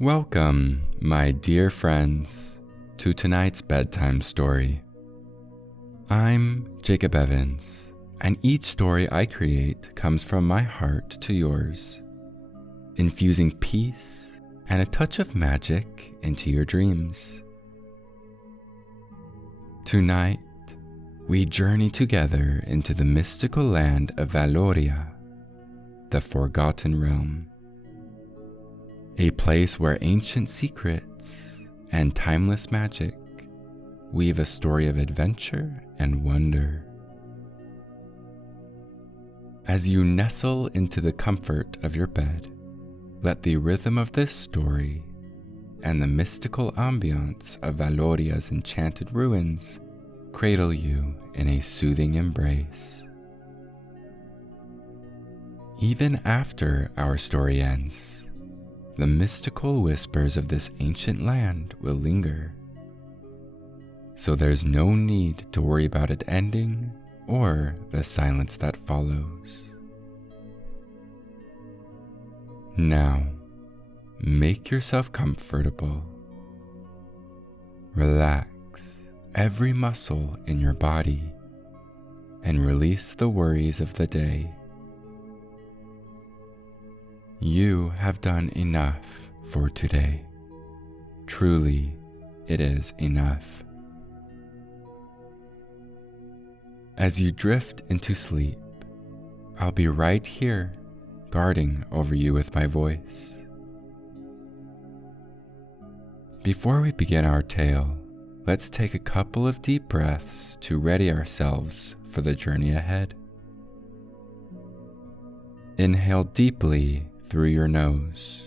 Welcome, my dear friends, to tonight's bedtime story. I'm Jacob Evans, and each story I create comes from my heart to yours, infusing peace and a touch of magic into your dreams. Tonight, we journey together into the mystical land of Valoria, the Forgotten Realm. A place where ancient secrets and timeless magic weave a story of adventure and wonder. As you nestle into the comfort of your bed, let the rhythm of this story and the mystical ambiance of Valoria's enchanted ruins cradle you in a soothing embrace. Even after our story ends, the mystical whispers of this ancient land will linger, so there's no need to worry about it ending or the silence that follows. Now, make yourself comfortable. Relax every muscle in your body and release the worries of the day. You have done enough for today. Truly, it is enough. As you drift into sleep, I'll be right here, guarding over you with my voice. Before we begin our tale, let's take a couple of deep breaths to ready ourselves for the journey ahead. Inhale deeply through your nose.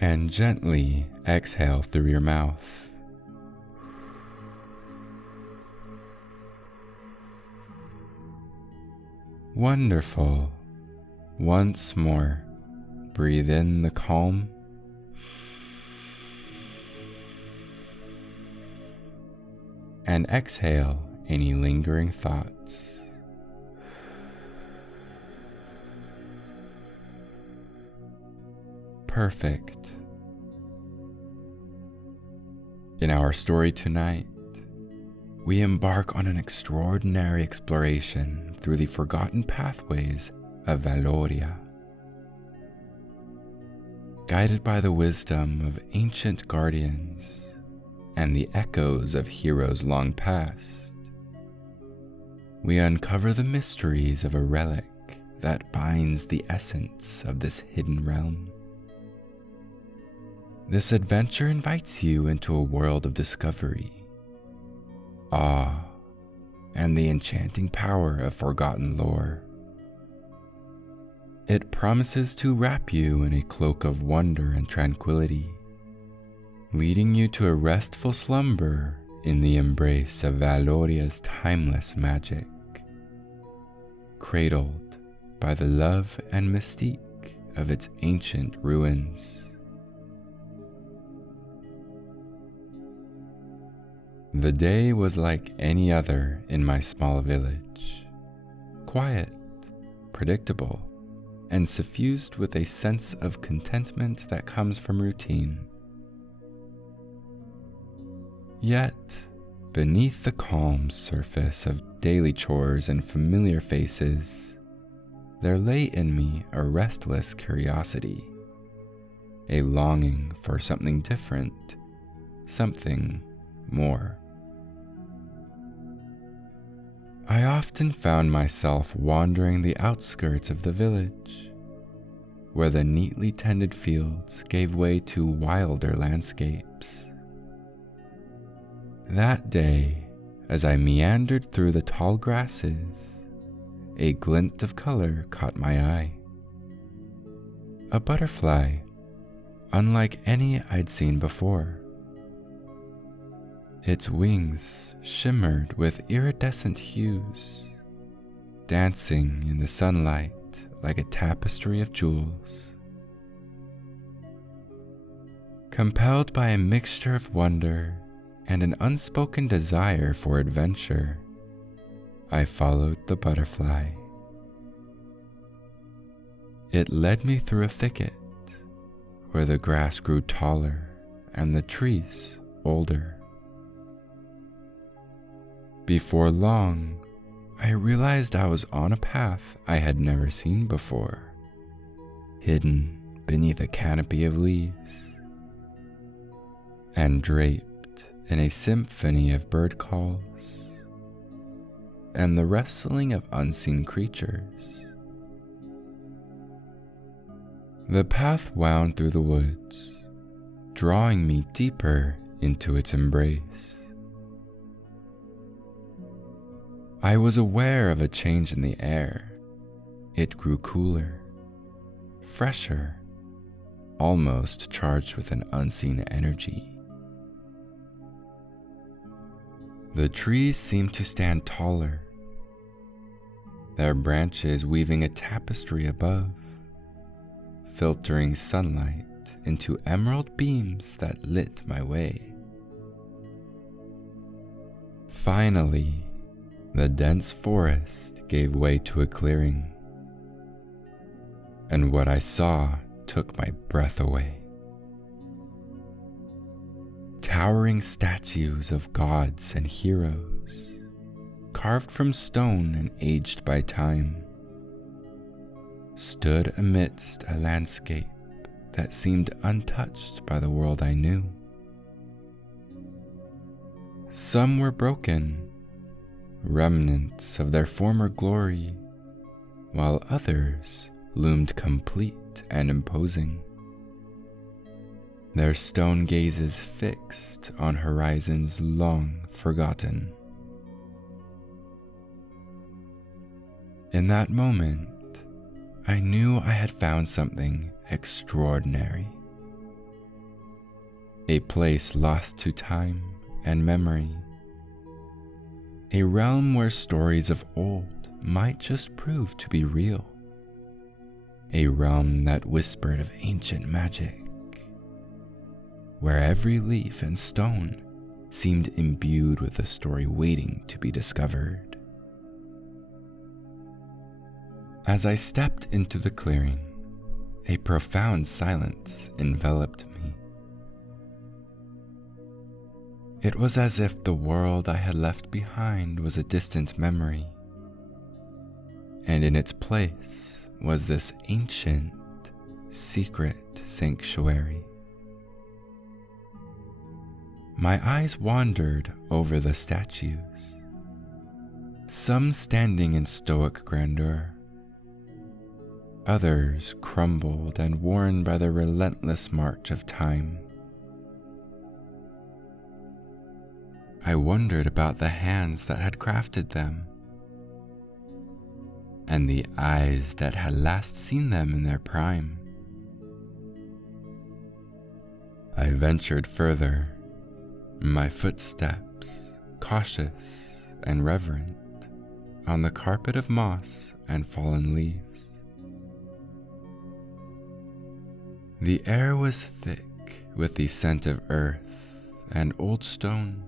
And gently exhale through your mouth. Wonderful. Once more, breathe in the calm. And exhale any lingering thoughts. Perfect. In our story tonight, we embark on an extraordinary exploration through the forgotten pathways of Valoria. Guided by the wisdom of ancient guardians and the echoes of heroes long past, we uncover the mysteries of a relic that binds the essence of this hidden realm. This adventure invites you into a world of discovery, awe, and the enchanting power of forgotten lore. It promises to wrap you in a cloak of wonder and tranquility, leading you to a restful slumber in the embrace of Valoria's timeless magic, cradled by the love and mystique of its ancient ruins. The day was like any other in my small village, quiet, predictable, and suffused with a sense of contentment that comes from routine. Yet, beneath the calm surface of daily chores and familiar faces, there lay in me a restless curiosity, a longing for something different, something more. I often found myself wandering the outskirts of the village, where the neatly tended fields gave way to wilder landscapes. That day, as I meandered through the tall grasses, a glint of color caught my eye. A butterfly, unlike any I'd seen before. Its wings shimmered with iridescent hues, dancing in the sunlight like a tapestry of jewels. Compelled by a mixture of wonder and an unspoken desire for adventure, I followed the butterfly. It led me through a thicket where the grass grew taller and the trees older. Before long, I realized I was on a path I had never seen before, hidden beneath a canopy of leaves and draped in a symphony of bird calls and the rustling of unseen creatures. The path wound through the woods, drawing me deeper into its embrace. I was aware of a change in the air. It grew cooler, fresher, almost charged with an unseen energy. The trees seemed to stand taller, their branches weaving a tapestry above, filtering sunlight into emerald beams that lit my way. Finally, the dense forest gave way to a clearing, and what I saw took my breath away. Towering statues of gods and heroes, carved from stone and aged by time, stood amidst a landscape that seemed untouched by the world I knew. Some were broken, remnants of their former glory, while others loomed complete and imposing, their stone gazes fixed on horizons long forgotten. In that moment, I knew I had found something extraordinary, a place lost to time and memory, a realm where stories of old might just prove to be real, a realm that whispered of ancient magic, where every leaf and stone seemed imbued with a story waiting to be discovered. As I stepped into the clearing, a profound silence enveloped me. It was as if the world I had left behind was a distant memory, and in its place was this ancient, secret sanctuary. My eyes wandered over the statues, some standing in stoic grandeur, others crumbled and worn by the relentless march of time. I wondered about the hands that had crafted them, and the eyes that had last seen them in their prime. I ventured further, my footsteps cautious and reverent on the carpet of moss and fallen leaves. The air was thick with the scent of earth and old stone,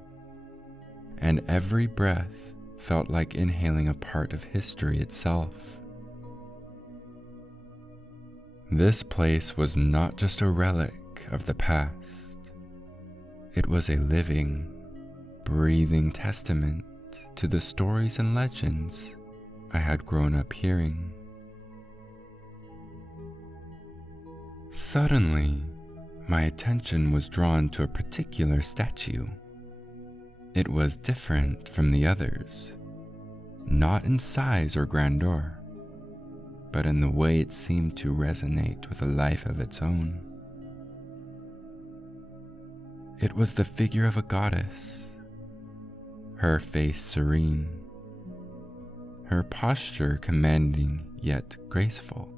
and every breath felt like inhaling a part of history itself. This place was not just a relic of the past. It was a living, breathing testament to the stories and legends I had grown up hearing. Suddenly, my attention was drawn to a particular statue. It was different from the others, not in size or grandeur, but in the way it seemed to resonate with a life of its own. It was the figure of a goddess, her face serene, her posture commanding yet graceful.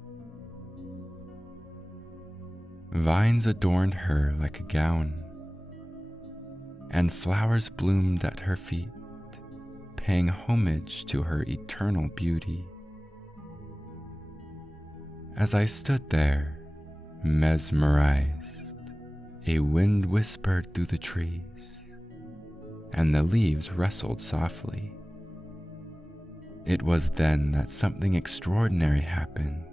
Vines adorned her like a gown, and flowers bloomed at her feet, paying homage to her eternal beauty. As I stood there, mesmerized, a wind whispered through the trees, and the leaves rustled softly. It was then that something extraordinary happened.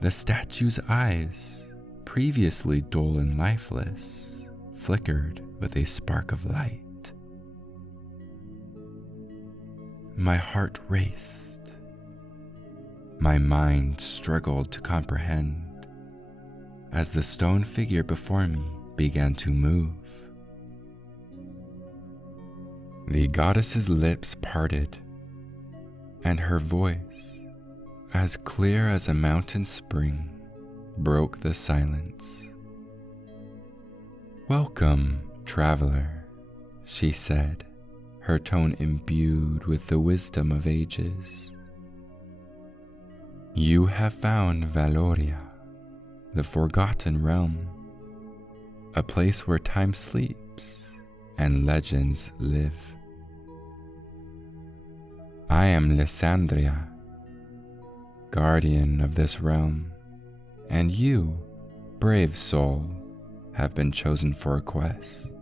The statue's eyes, previously dull and lifeless, flickered with a spark of light. My heart raced. My mind struggled to comprehend as the stone figure before me began to move. The goddess's lips parted, and her voice, as clear as a mountain spring, broke the silence. "Welcome, traveler," she said, her tone imbued with the wisdom of ages. "You have found Valoria, the forgotten realm, a place where time sleeps and legends live. I am Lysandria, guardian of this realm, and you, brave soul, have been chosen for a quest."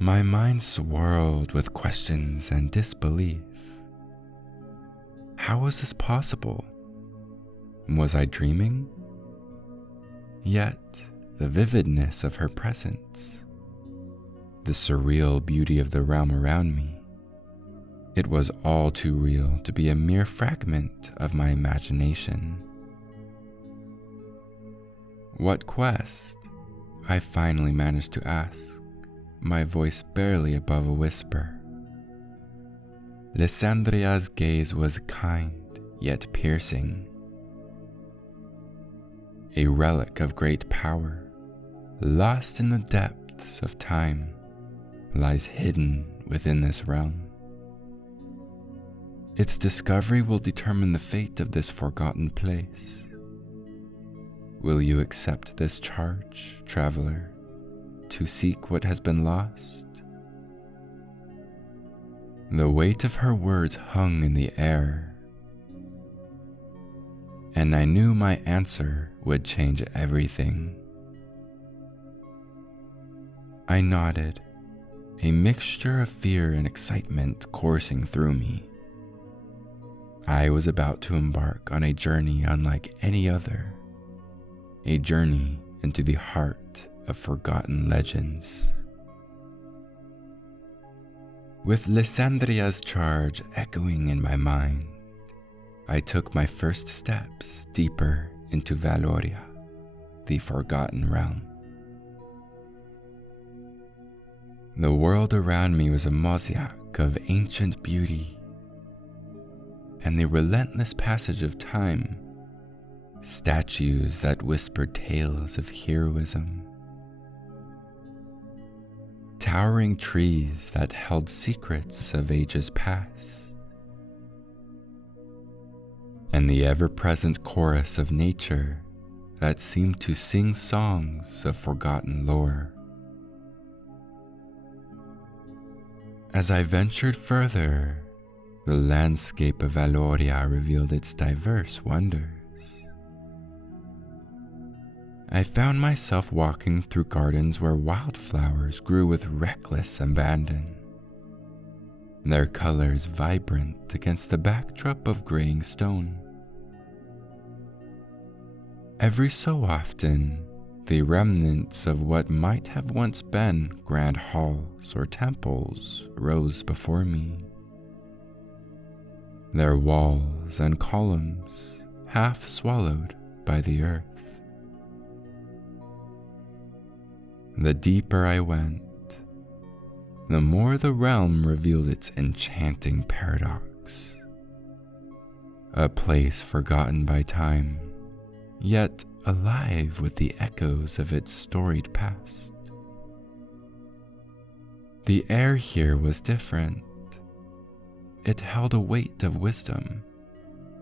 My mind swirled with questions and disbelief. How was this possible? Was I dreaming? Yet, the vividness of her presence, the surreal beauty of the realm around me, it was all too real to be a mere fragment of my imagination. "What quest?" I finally managed to ask, my voice barely above a whisper. Lysandria's gaze was kind yet piercing. "A relic of great power, lost in the depths of time, lies hidden within this realm. Its discovery will determine the fate of this forgotten place. Will you accept this charge, traveler, to seek what has been lost?" The weight of her words hung in the air, and I knew my answer would change everything. I nodded, a mixture of fear and excitement coursing through me. I was about to embark on a journey unlike any other, a journey into the heart of forgotten legends. With Lysandria's charge echoing in my mind, I took my first steps deeper into Valoria, the forgotten realm. The world around me was a mosaic of ancient beauty, and the relentless passage of time, statues that whispered tales of heroism, towering trees that held secrets of ages past, and the ever-present chorus of nature that seemed to sing songs of forgotten lore. As I ventured further, the landscape of Valoria revealed its diverse wonders. I found myself walking through gardens where wildflowers grew with reckless abandon, their colors vibrant against the backdrop of graying stone. Every so often, the remnants of what might have once been grand halls or temples rose before me, their walls and columns half swallowed by the earth. The deeper I went, the more the realm revealed its enchanting paradox. A place forgotten by time, yet alive with the echoes of its storied past. The air here was different. It held a weight of wisdom,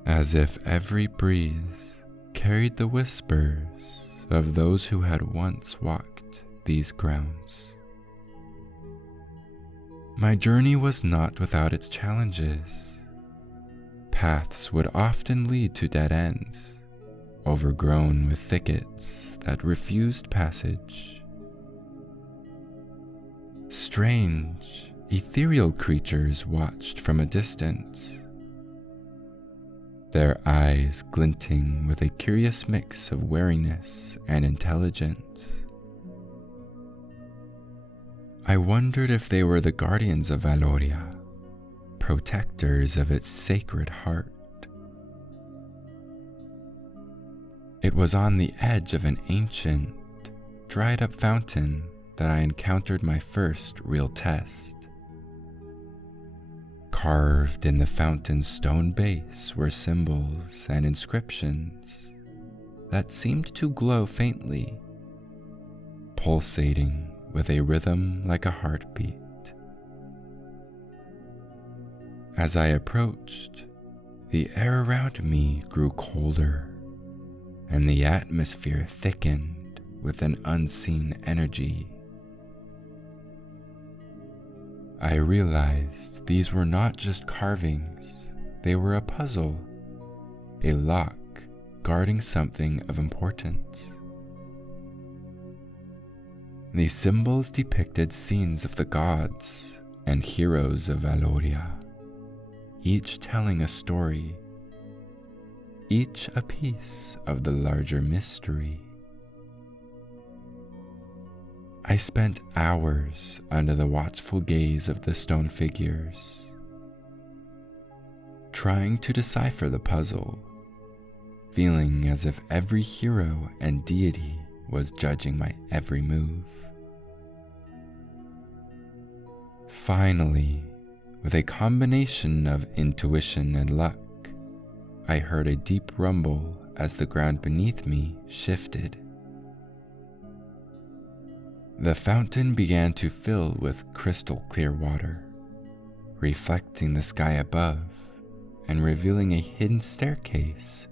as if every breeze carried the whispers of those who had once walked these grounds. My journey was not without its challenges. Paths would often lead to dead ends, overgrown with thickets that refused passage. Strange, ethereal creatures watched from a distance, their eyes glinting with a curious mix of wariness and intelligence. I wondered if they were the guardians of Valoria, protectors of its sacred heart. It was on the edge of an ancient, dried-up fountain that I encountered my first real test. Carved in the fountain's stone base were symbols and inscriptions that seemed to glow faintly, pulsating with a rhythm like a heartbeat. As I approached, the air around me grew colder, and the atmosphere thickened with an unseen energy. I realized these were not just carvings, they were a puzzle, a lock guarding something of importance. The symbols depicted scenes of the gods and heroes of Valoria, each telling a story, each a piece of the larger mystery. I spent hours under the watchful gaze of the stone figures, trying to decipher the puzzle, feeling as if every hero and deity was judging my every move. Finally, with a combination of intuition and luck, I heard a deep rumble as the ground beneath me shifted. The fountain began to fill with crystal clear water, reflecting the sky above and revealing a hidden staircase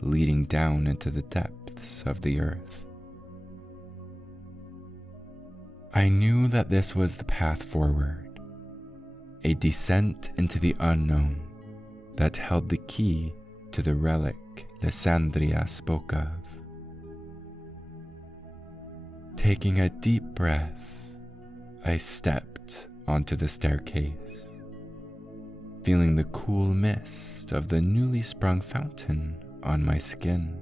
leading down into the depths of the earth. I knew that this was the path forward, a descent into the unknown that held the key to the relic Lysandria spoke of. Taking a deep breath, I stepped onto the staircase, feeling the cool mist of the newly sprung fountain on my skin.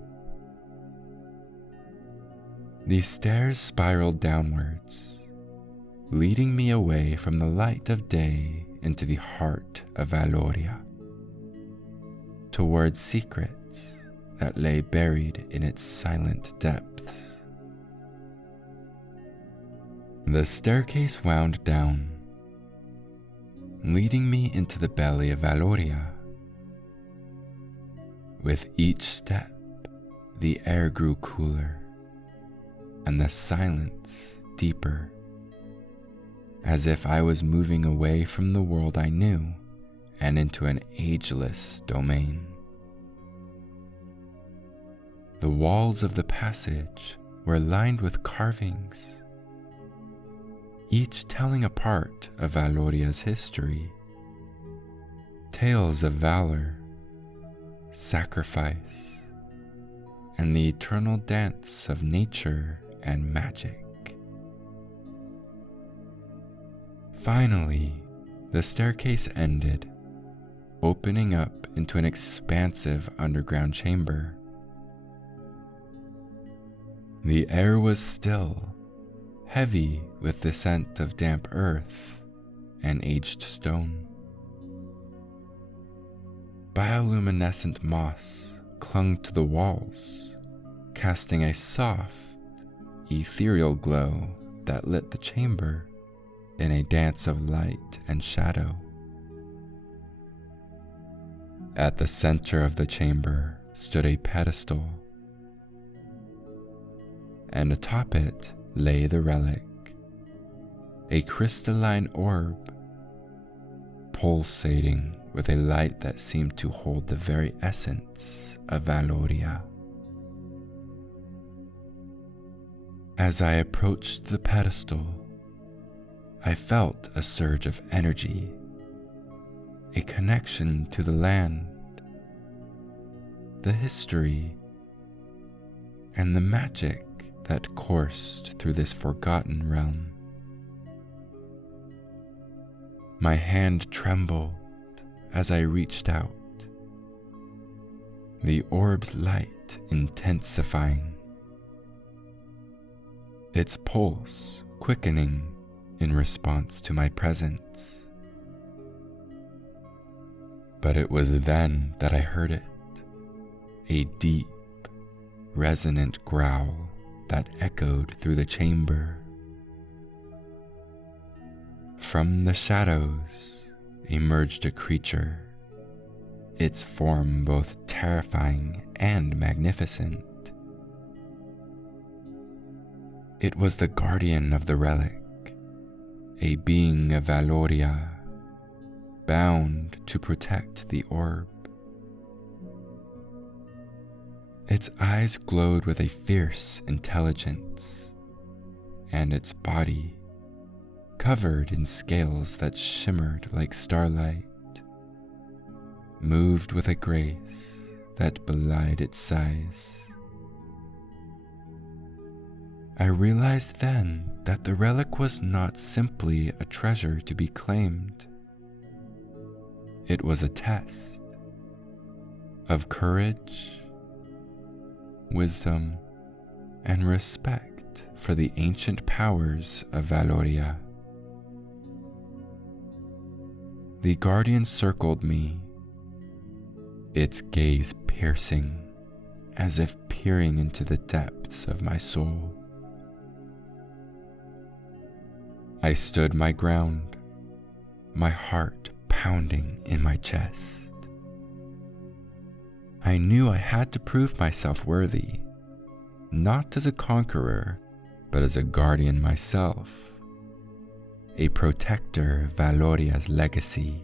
The stairs spiraled downwards, leading me away from the light of day into the heart of Valoria, towards secrets that lay buried in its silent depths. The staircase wound down, leading me into the belly of Valoria. With each step, the air grew cooler, and the silence deeper, as if I was moving away from the world I knew and into an ageless domain. The walls of the passage were lined with carvings, each telling a part of Valoria's history, tales of valor, sacrifice, and the eternal dance of nature and magic. Finally, the staircase ended, opening up into an expansive underground chamber. The air was still, heavy with the scent of damp earth and aged stone. Bioluminescent moss clung to the walls, casting a soft, ethereal glow that lit the chamber in a dance of light and shadow. At the center of the chamber stood a pedestal, and atop it lay the relic, a crystalline orb, pulsating with a light that seemed to hold the very essence of Valoria. As I approached the pedestal, I felt a surge of energy, a connection to the land, the history, and the magic that coursed through this forgotten realm. My hand trembled as I reached out, the orb's light intensifying, its pulse quickening in response to my presence. But it was then that I heard it, a deep, resonant growl that echoed through the chamber. From the shadows emerged a creature, its form both terrifying and magnificent. It was the guardian of the relic, a being of Valoria, bound to protect the orb. Its eyes glowed with a fierce intelligence, and its body, covered in scales that shimmered like starlight, moved with a grace that belied its size. I realized then that the relic was not simply a treasure to be claimed. It was a test of courage, wisdom, and respect for the ancient powers of Valoria. The guardian circled me, its gaze piercing, as if peering into the depths of my soul. I stood my ground, my heart pounding in my chest. I knew I had to prove myself worthy, not as a conqueror, but as a guardian myself, a protector of Valoria's legacy.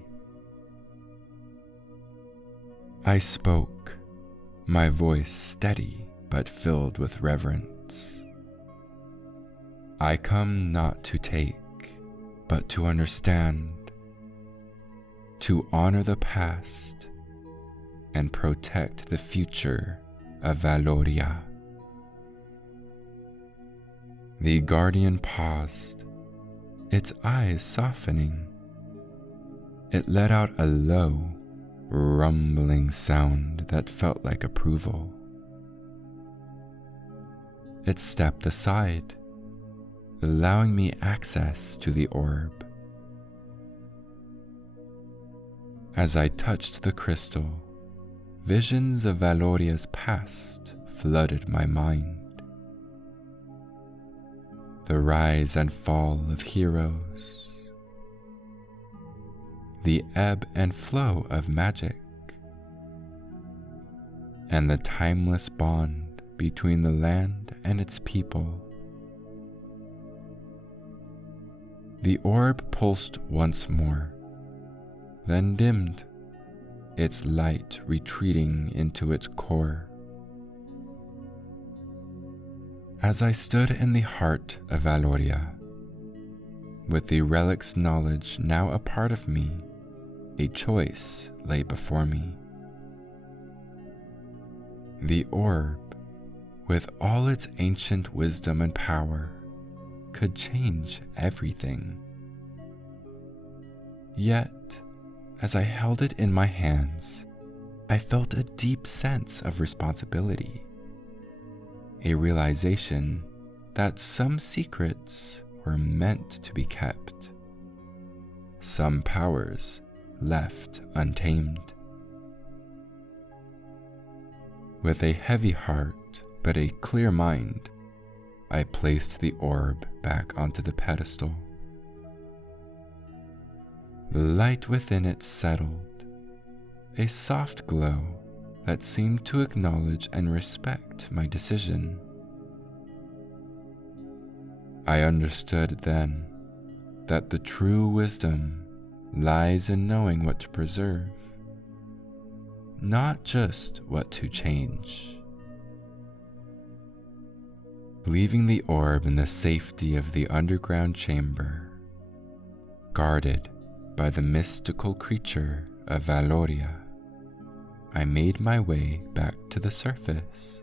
I spoke, my voice steady but filled with reverence. I come not to take, but to understand, to honor the past and protect the future of Valoria. The guardian paused, its eyes softening. It let out a low, rumbling sound that felt like approval. It stepped aside, allowing me access to the orb. As I touched the crystal, visions of Valoria's past flooded my mind. The rise and fall of heroes, the ebb and flow of magic, and the timeless bond between the land and its people. The orb pulsed once more, then dimmed, its light retreating into its core. As I stood in the heart of Valoria, with the relic's knowledge now a part of me, a choice lay before me. The orb, with all its ancient wisdom and power, could change everything. Yet, as I held it in my hands, I felt a deep sense of responsibility, a realization that some secrets were meant to be kept, some powers left untamed. With a heavy heart but a clear mind, I placed the orb back onto the pedestal. The light within it settled, a soft glow that seemed to acknowledge and respect my decision. I understood then that the true wisdom lies in knowing what to preserve, not just what to change. Leaving the orb in the safety of the underground chamber, guarded by the mystical creature of Valoria, I made my way back to the surface.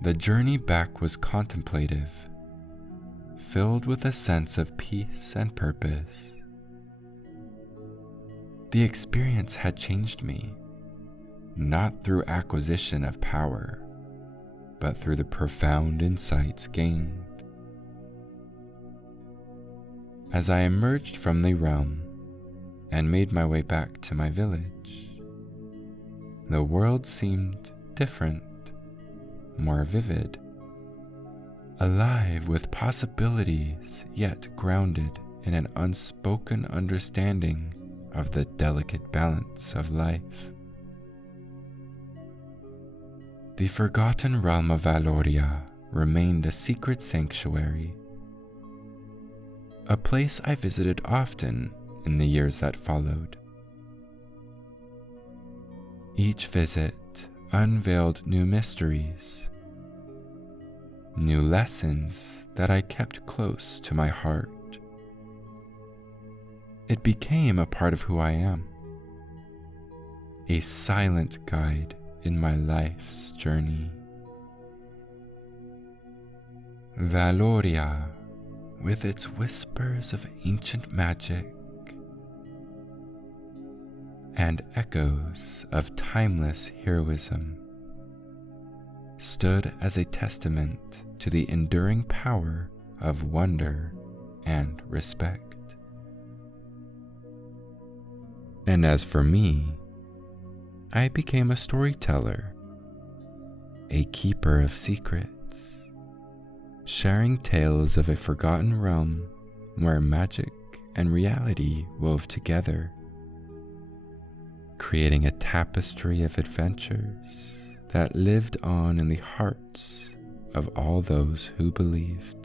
The journey back was contemplative, filled with a sense of peace and purpose. The experience had changed me, not through acquisition of power, but through the profound insights gained. As I emerged from the realm and made my way back to my village, the world seemed different, more vivid, alive with possibilities yet grounded in an unspoken understanding of the delicate balance of life. The forgotten realm of Valoria remained a secret sanctuary, a place I visited often in the years that followed. Each visit unveiled new mysteries, new lessons that I kept close to my heart. It became a part of who I am, a silent guide in my life's journey. Valoria, with its whispers of ancient magic and echoes of timeless heroism, stood as a testament to the enduring power of wonder and respect. And as for me, I became a storyteller, a keeper of secrets, sharing tales of a forgotten realm where magic and reality wove together, creating a tapestry of adventures that lived on in the hearts of all those who believed.